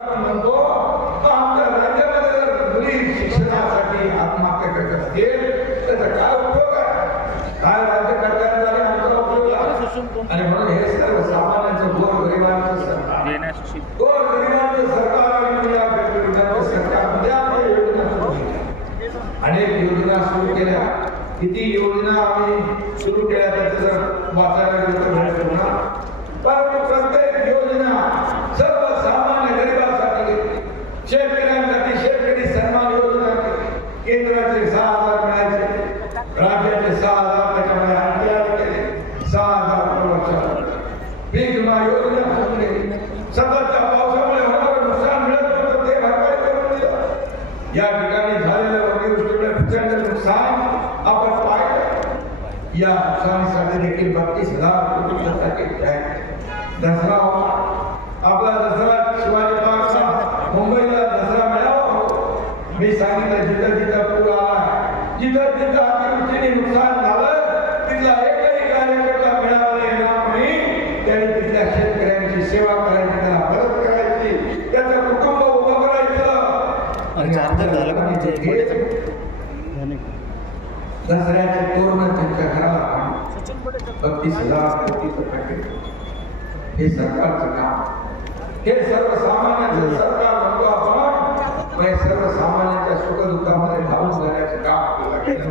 म्हणतो तो आमच्या राज्यामध्ये जर मुली शिक्षणासाठी आत्महत्या करत असतील त्याचा काय उपयोग आहे? काय राज्य करताना आमचा उपयोग आणि म्हणून हे सर्व सामान्यांचं गोर गरिबांचं सरकार. गोर गरिबांचं सरकार आणि या वेगवेगळ्या सरकारमध्ये आपण योजना सुरू अनेक योजना सुरू केल्या. किती योजना आम्ही सुरू केल्या त्याचं जर वाचायला गेलं तर वेळ पुरणार. परंतु प्रत्येक योजना सर्वसामान्य गरिबांसाठी घेतली शेतकऱ्यांसाठी शेतकरी सन्मान योजना केली केंद्राचे सहा हजार मिळायचे राज्याचे सहा हजार त्याच्यामध्ये आणखी आले केले सहा हजार प्रवचन पीक विमा योजना सुरू केली सततच्या पावसामुळे होणारं नुकसान मिळत नव्हतं ते भरपाई करून दिलं या ठिकाणी झालेल्या अतिवृष्टीमुळे प्रचंड नुकसान आपण पाहिलं. या नुकसानीसाठी देखील बत्तीस हजार कोटी रुपये आहे दसरा झालं का आपल्याला तुमचं? हे? दसऱ्याचे तोरण त्यांच्या घराला बत्तीस हजार कोटीचं पॅकेज हे सरकारचं काम. हे सर्वसामान्यांचं सरकार म्हणतो आपण पण हे सर्वसामान्यांच्या सुखदुःखामध्ये धावून जाण्याचं काम आपल्याला केलं.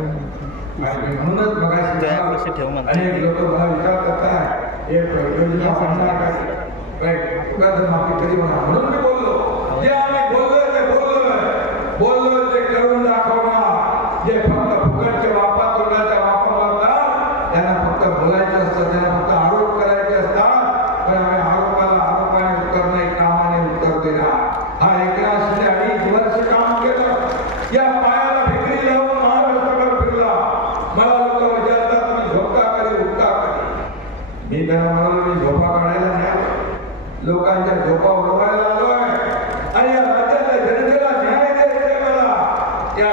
आणि म्हणूनच म्हणतात. अनेक लोक मला विचार करताय एक योजना काय कर्जमाफी कधी म्हणा. म्हणून मी बोललो जे आम्ही हा एकनाथ शिंदे अडीच वर्ष काम केलं. या पायाला भिकरी लावून महाराष्ट्रावर फिरला. मला लोक विचारतात म्हणजे मी झोपका करी उठका करी मी त्यांना म्हणालो मी झोपा काढायला नाही लोकांच्या झोपा उडवायला आलोय. आणि या राज्यातल्या जनतेला न्याय मला. या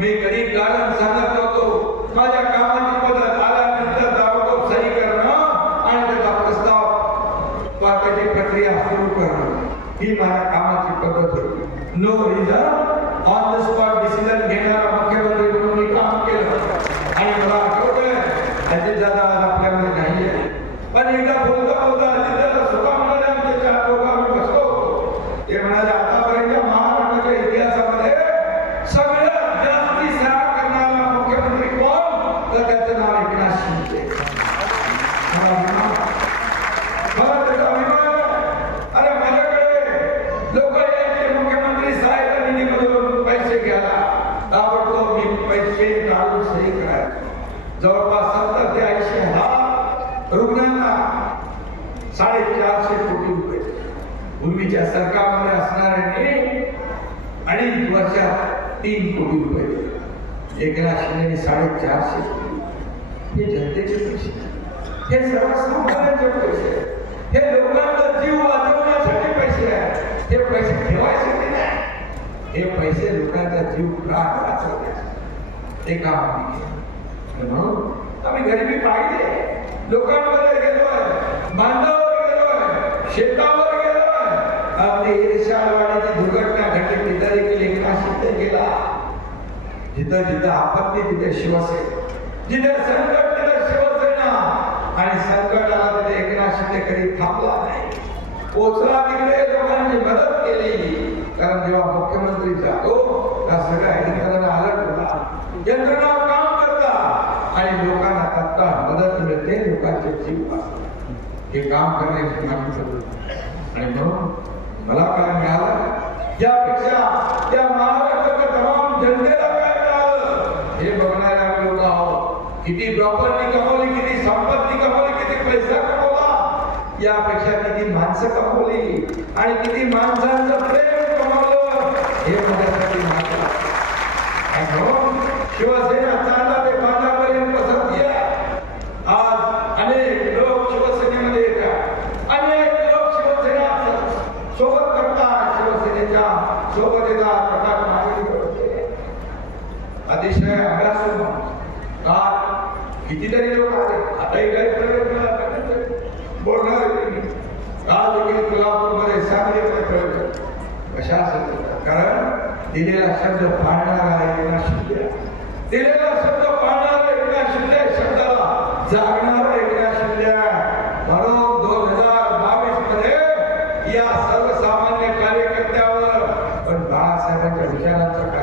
मी गरीब कारण सांगत नव्हतो माझ्या कामाची पद्धत आल्यानंतर ताबडतोब सही करणं आणि त्याचा प्रस्ताव त्याची प्रक्रिया सुरू करणं ही माझ्या कामाची पद्धत होती. No reason on the spot decision घेणारा मुख्यमंत्री म्हणून मी काम केलं आणि मला आठवतंय अजित दादा आज आपल्यामध्ये नाही आहे पण एकदा बोलता बोलता अजित दादा स्वतः म्हणाले आमचे चार लोक आम्ही बसलो होतो ते म्हणाले आतापर्यंत महाराष्ट्राच्या इतिहासामध्ये सगळ्यात जास्ती सहा करणारा मुख्यमंत्री कोण तर त्याचं नाव एकनाथ शिंदे मला अभिमान आहे. मला त्याचा अभिमान आहे. अरे माझ्याकडे लोक यायचे मुख्यमंत्री सहायता निधीमधून पैसे घ्यायला ताबडतोब मी पैसे काढून सही करायचो जवळपास सत्तर ते ऐंशी हजार रुग्णांना साडेचारशे कोटी रुपये पूर्वीच्या सरकारमध्ये असणाऱ्यांनी अडीच वर्षात तीन कोटी रुपये. दिले. एकनाथ शिंदेने साडेचारशे हे जनतेचे पैसे हे सर्वसामान्यांचे पैसे हे लोकांचा जीव वाचवण्यासाठी पैसे आहेत. हे पैसे ठेवायसाठी नाही. हे पैसे लोकांचा जीव प्राण वाचवण्यासाठी. ते काम आम्ही केलं म्हणून आम्ही गरिबी पाहिली लोकांमध्ये गेलोय बांधावर शेतावर गेलं अगदी दुर्घटना घडली. तिथं देखील एकनाथ शिंदे गेला. जिथं जिथं आपत्ती तिथे शिवसेना. जिथे संकट तिथे शिवसेना. आणि संकट आला तिथे एकनाथ शिंदे कधी थांबला नाही. पोचला तिकडे लोकांची मदत केली. कारण जेव्हा मुख्यमंत्री जातो त्या सगळ्या यंत्रणा अलर्ट होता यंत्रणा काम करता आणि लोकांना तत्काळ मदत मिळते लोकांचे जीव वाचतात. हे काम करण्याची मागणी आणि म्हणून मला काय मिळालं. यापेक्षा त्या महाराष्ट्राच्या तमाम जनतेला काय मिळालं? हे बघणारे आम्ही लोक आहोत. किती प्रॉपर्टी कमवली किती संपत्ती कमवली किती पैसा कमवला? यापेक्षा किती माणसं कमवली आणि किती माणसांचं प्रेम कमवलं? हे माझ्यासाठी शिवसेना चांदा ते पांडापर्यंत पसंती आहे आज अनेक लोक शिवसेनेमध्ये येतात अनेक लोक शिवसेना सोबत करतात शिवसेनेच्या सोबत येतात प्रकाश मागणी करते अतिशय अभ्यासू काल कितीतरी लोक आले आताही काही प्रयोग बोलणार काल देखील कोल्हापूरमध्ये सांगलीमध्ये प्रयोग कशासाठी कारण दिलेला शब्द पाळणारा एकनाथ शिंदे दिलेला शब्द पाळणारा एकनाथ शिंदे शब्दाला जागणारा एकनाथ शिंदे म्हणून दोन हजार बावीसमध्ये या सर्वसामान्य कार्यकर्त्यावर पण बाळासाहेबांच्या विचारांचा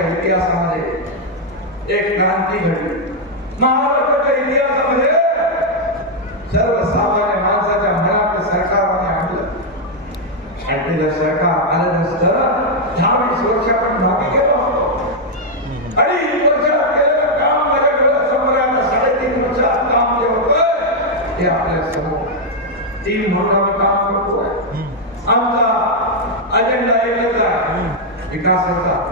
महाराष्ट्राच्या इतिहासामध्ये एक क्रांती घडली. महाराष्ट्राच्या इतिहासामध्ये सर्वसामान्य माणसाच्या मनात सरकारने आणलं. आणि जर सरकार आलं नसतं. दहावीस वर्ष आपण मागे गेलो होतो वर्षात केलेलं काम माझ्या डोळ्यासमोर आता साडेतीन वर्षात काम जे होतंय ते आपल्यासमोर. तीन म्हणून काम करतोय. आमचा अजेंडा एकच आहे. विकासाचा.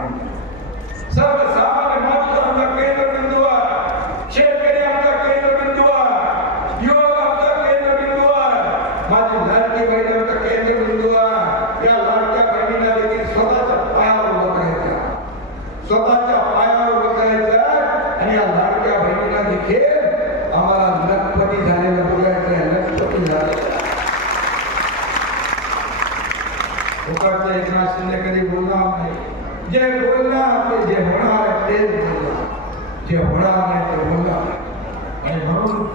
एकनाथ शिंदे कधी बोलणार जे बोलणार ते जे होणार आहे तेच बोलणार जे होणार नाही ते बोलणार आणि म्हणून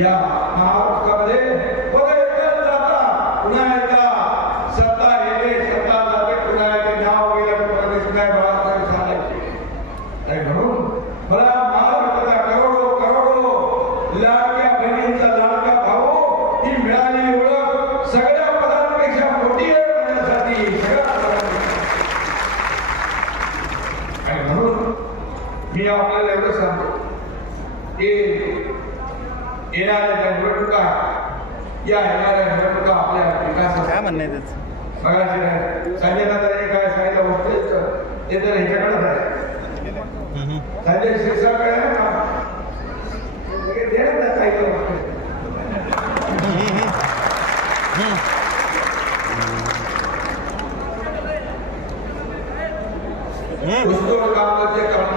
या महाराष्ट्रामध्ये पदं येतात जातात पुन्हा एकदा सत्ता येते सत्ता जाते पुन्हा येते नाव गेलं प्रदेश नाही बाळासाहेब सांगायचे आणि म्हणून मला महाराष्ट्राचा करोडो करोडो लाडक्या बहिणींचा लाडका भाऊ ही मिळालेली ओळख सगळ्या पदांपेक्षा मोठी आहे माझ्यासाठी सगळ्या पदांपेक्षा. आणि म्हणून मी आपल्याला एवढं सांगतो की येणाऱ्या निवडणुका या येणाऱ्या निवडणुका आपल्या विकासाच्या काय म्हणणं आहे त्याचं. संजय नाताने काय सांगितलं होतं ते तर ह्याच्याकडेच आहे. संजय शिरसाकडे आहे ना ते दे ना त्या ताईला वस्तू. हम्म. ऊसतोड कामगारचे काम